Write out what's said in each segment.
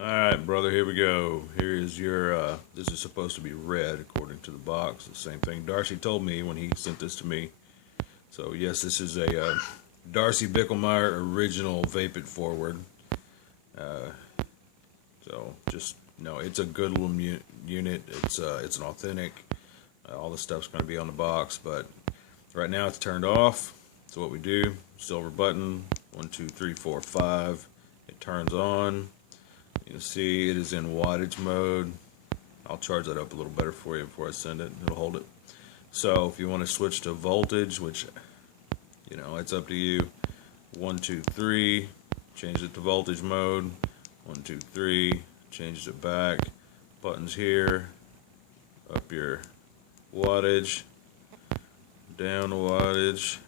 Alright, brother, here we go. Here is your, this is supposed to be red according to the box. The same thing Darcy told me when he sent this to me. So, yes, this is a Darcy Bicklemeyer original Vape It Forward. Uh, so, just, no, it's a good little unit. It's an authentic. All the stuff's going to be on the box, but right now it's turned off. So, what we do, silver button, 1, 2, 3, 4, 5. It turns on. You can see it is in wattage mode. I'll charge that up a little better for you before I send it. It'll hold it. So if you want to switch to voltage, which, you know, it's up to you. 1, 2, 3, change it to voltage mode. 1, 2, 3, changes it back. Buttons here. Up your wattage. Down the wattage.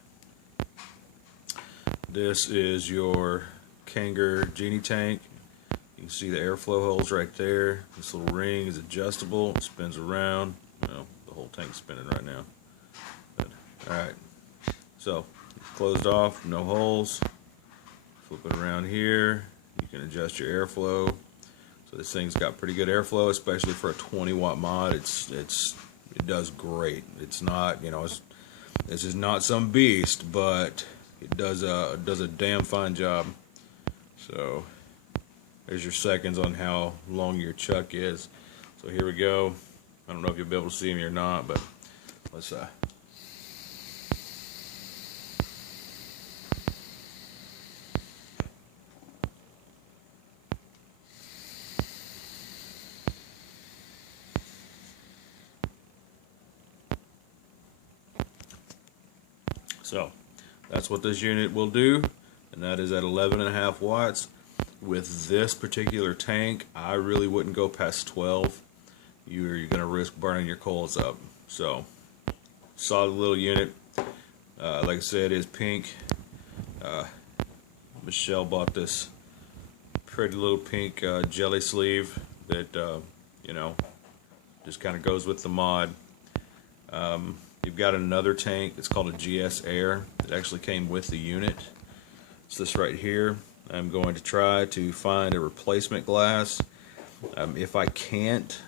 This is your Kanger Genie tank. You can see the airflow holes right there. This little ring is adjustable. It spins around. Well, the whole tank's spinning right now. Alright. So, closed off, no holes. Flip it around here. You can adjust your airflow. So this thing's got pretty good airflow, especially for a 20-watt mod. It does great. It's not, you know, this is not some beast, but it does a damn fine job. So there's your seconds on how long your chuck is. So here we go. I don't know if you'll be able to see me or not, but let's so that's what this unit will do, and that is at 11.5 watts. With this particular tank, I really wouldn't go past 12. You're going to risk burning your coils up. So, solid little unit. Like I said, it is pink. Michelle bought this pretty little pink jelly sleeve that, you know, just kind of goes with the mod. You've got another tank. It's called a GS Air. It actually came with the unit. It's this right here. I'm going to try to find a replacement glass. If I can't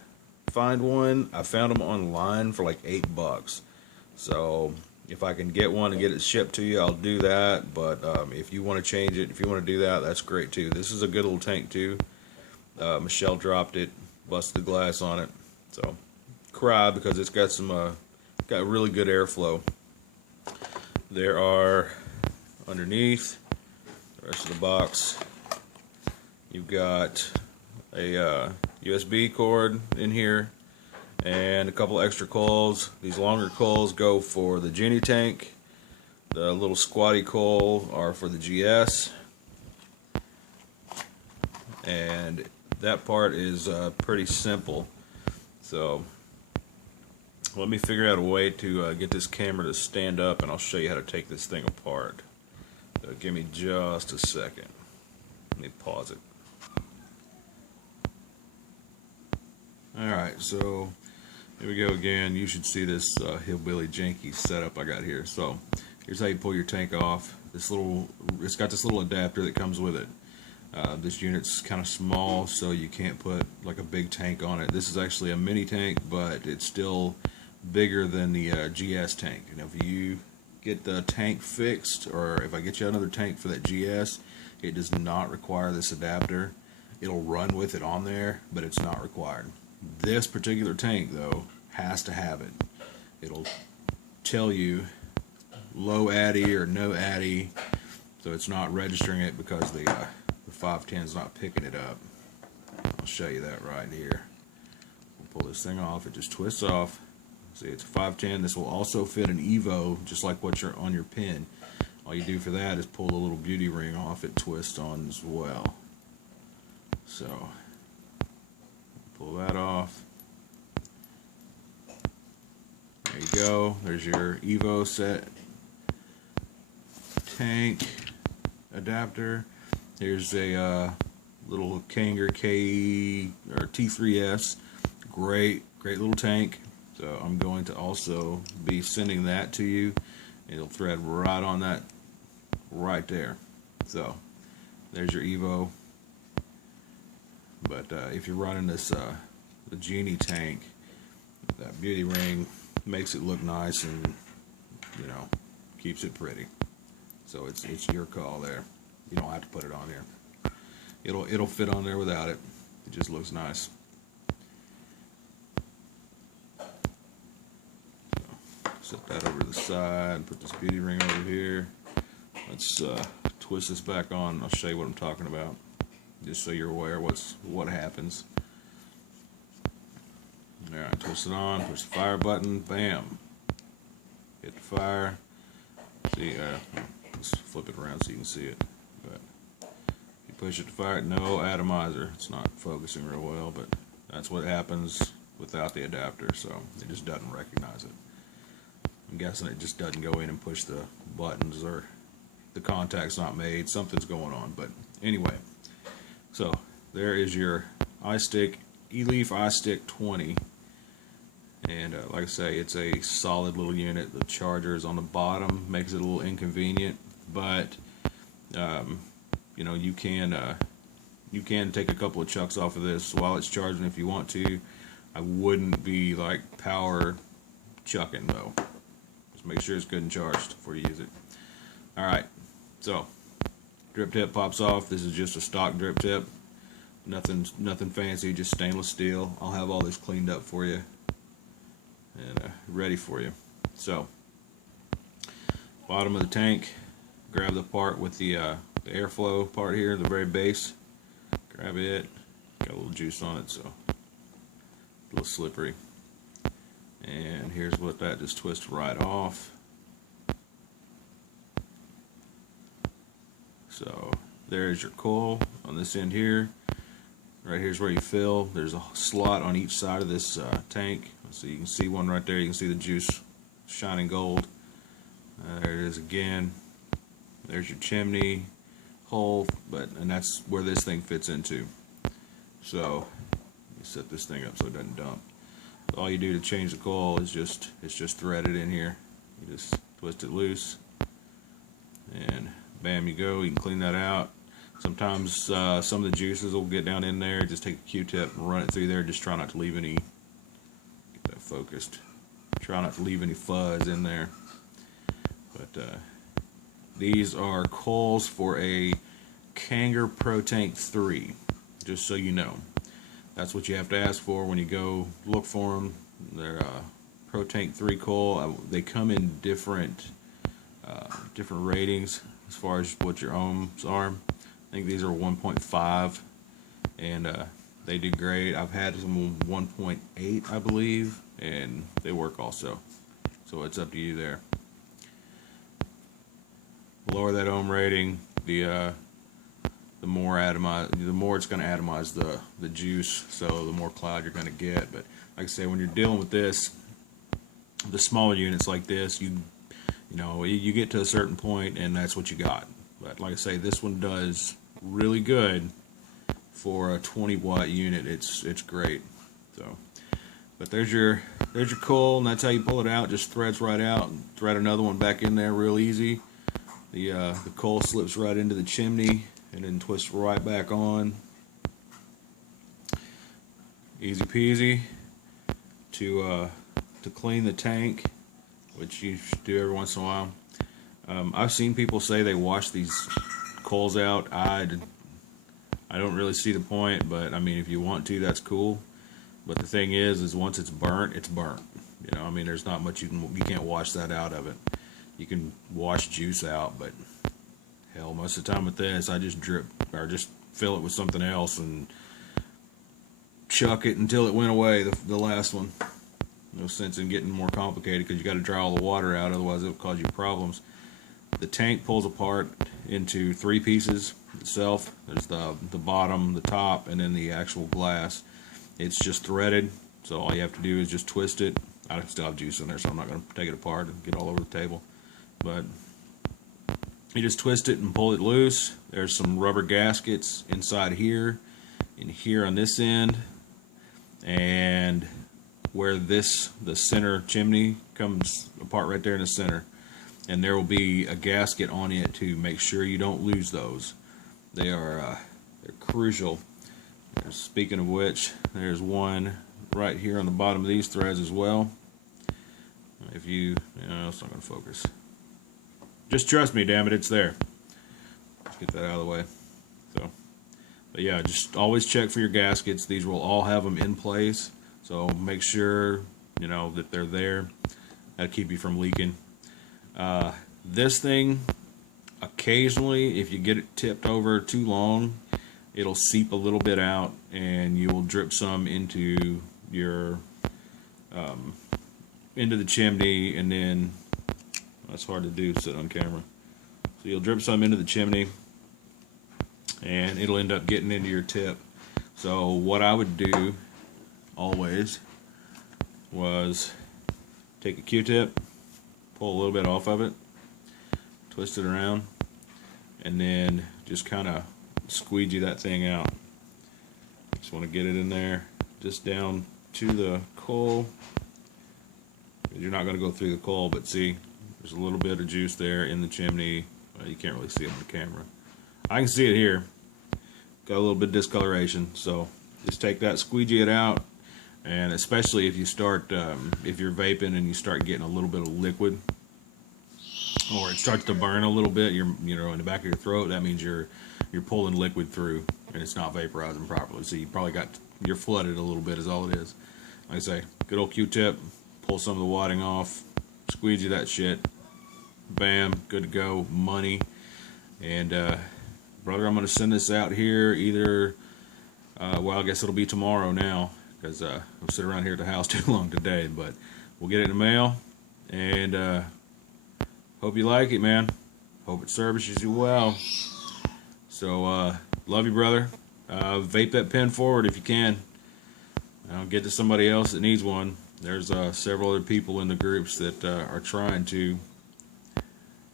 find one, I found them online for like $8. So if I can get one and get it shipped to you, I'll do that. But if you want to change it, if you want to do that, that's great too. This is a good little tank too. Michelle dropped it, busted the glass on it. So cry because it's got some got really good airflow. There are underneath the rest of the box, you've got a USB cord in here and a couple extra coils. These longer coils go for the Genie tank. The little squatty coil are for the GS. And that part is pretty simple. So let me figure out a way to get this camera to stand up, and I'll show you how to take this thing apart. Give me just a second. Let me pause it. Alright, so here we go again. You should see this hillbilly janky setup I got here. So here's how you pull your tank off. It's got this little adapter that comes with it. This unit's kind of small, so you can't put like a big tank on it. This is actually a mini tank, but it's still bigger than the GS tank. And if you get the tank fixed, or if I get you another tank for that GS, it does not require this adapter. It'll run with it on there, but it's not required. This particular tank though has to have it. It'll tell you low addy or no addy, so it's not registering it because the 510 is not picking it up. I'll show you that right here. We'll pull this thing off. It just twists off. See, it's a 510. This will also fit an Evo, just like what you're on your pin. All you do for that is pull the little beauty ring off. It twists on as well. So, pull that off. There you go. There's your Evo set tank adapter. Here's a little Kanger K or T3S. Great little tank. So I'm going to also be sending that to you. It'll thread right on that right there. So there's your Evo. But But if you're running this the Genie tank, that beauty ring makes it look nice and, you know, keeps it pretty. So it's your call there. You don't have to put it on here. It'll fit on there without it. It just looks nice. So set that over to the side and put this beauty ring over here. Let's twist this back on. I'll show you what I'm talking about, just so you're aware what happens. Alright, twist it on, push the fire button, bam. Hit the fire. See, let's flip it around so you can see it. But if you push it to fire, no atomizer. It's not focusing real well, but that's what happens without the adapter, so it just doesn't recognize it. I'm guessing it just doesn't go in and push the buttons, or the contact's not made. Something's going on, but anyway. So there is your iStick, eLeaf iStick 20. And like I say, it's a solid little unit. The charger is on the bottom, makes it a little inconvenient, but you know, you can take a couple of chucks off of this while it's charging if you want to. I wouldn't be like power chucking though. Just make sure it's good and charged before you use it. All right, so drip tip pops off. This is just a stock drip tip. Nothing fancy, just stainless steel. I'll have all this cleaned up for you and ready for you. So, bottom of the tank, grab the part with the airflow part here, the very base. Grab it. Got a little juice on it, so a little slippery. And here's what that just twists right off. So there's your coil on this end here. Right here's where you fill. There's a slot on each side of this tank. So you can see one right there. You can see the juice shining gold. There it is again. There's your chimney hole, and that's where this thing fits into. So you set this thing up so it doesn't dump. All you do to change the coil is it's just threaded in here. You just twist it loose, and bam, you go. You can clean that out. Sometimes some of the juices will get down in there. Just take a Q-tip and run it through there. Just try not to leave any, get that focused. Try not to leave any fuzz in there. But these are coils for a Kanger Pro Tank 3, just so you know. That's what you have to ask for when you go look for them. They're Pro Tank 3 coil. They come in different ratings as far as what your ohms are. I think these are 1.5, and they do great. I've had some 1.8, I believe, and they work also. So it's up to you there. Lower that ohm rating, the more it's going to atomize the juice. So the more cloud you're going to get. But like I say, when you're dealing with this, the smaller units like this, you know, you get to a certain point, and that's what you got. But like I say, this one does really good for a 20-watt unit. It's great. So, but there's your coil, and that's how you pull it out. Just threads right out. Thread another one back in there real easy. The coil slips right into the chimney and then twists right back on. Easy peasy. To clean the tank, which you should do every once in a while. I've seen people say they wash these coils out. I don't really see the point, but I mean, if you want to, that's cool. But the thing is once it's burnt, it's burnt. You know, I mean, there's not much you can't wash that out of it. You can wash juice out, but hell, most of the time with this, I just drip or just fill it with something else and chuck it until it went away. The last one. No sense in getting more complicated because you got to dry all the water out, otherwise it'll cause you problems. The tank pulls apart into 3 pieces itself. There's the bottom, the top, and then the actual glass. It's just threaded, so all you have to do is just twist it. I still have juice in there, so I'm not going to take it apart and get all over the table. But you just twist it and pull it loose. There's some rubber gaskets inside here, and here on this end, and where the center chimney comes apart right there in the center. And there will be a gasket on it to make sure you don't lose those. They're crucial Speaking of which, there's one right here on the bottom of these threads as well. If you know, it's not going to focus. Just trust me, damn it, it's there. Let's get that out of the way. So, but yeah, just always check for your gaskets. These will all have them in place, so make sure you know that they're there. That'll keep you from leaking. This thing, occasionally, if you get it tipped over too long, it'll seep a little bit out, and you will drip some into your into the chimney, and then that's hard to do sit on camera. So you'll drip some into the chimney, and it'll end up getting into your tip. So what I would do always was take a Q-tip, pull a little bit off of it, twist it around, and then just kind of squeegee that thing out. Just want to get it in there, just down to the coal. You're not going to go through the coal, but see, there's a little bit of juice there in the chimney. Well, you can't really see it on the camera. I can see it here. Got a little bit of discoloration, so just take that, squeegee it out, and especially if you start, if you're vaping and you start getting a little bit of liquid, or it starts to burn a little bit, you know, in the back of your throat, that means you're pulling liquid through, and it's not vaporizing properly. So you probably you're flooded a little bit, is all it is. Like I say, good old Q-tip, pull some of the wadding off, squeegee that shit, bam, good to go, money. And brother, I'm gonna send this out here either, well, I guess it'll be tomorrow now, because I'm sitting around here at the house too long today, but we'll get it in the mail, and hope you like it, man. Hope it services you well. So, love you, brother. Vape that pen forward if you can. Get to somebody else that needs one. There's several other people in the groups that are trying to.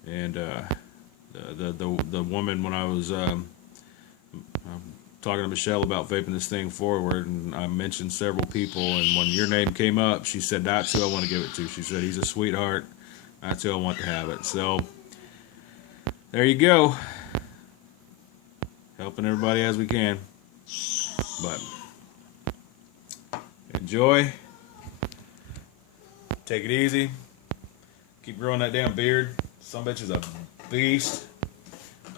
And the woman, when I was talking to Michelle about vaping this thing forward, and I mentioned several people, and when your name came up, she said, that's who I want to give it to. She said, he's a sweetheart. That's who I want to have it. So, there you go. Helping everybody as we can. But, enjoy. Take it easy. Keep growing that damn beard. Some bitch is a beast.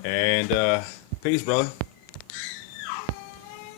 And, peace, brother.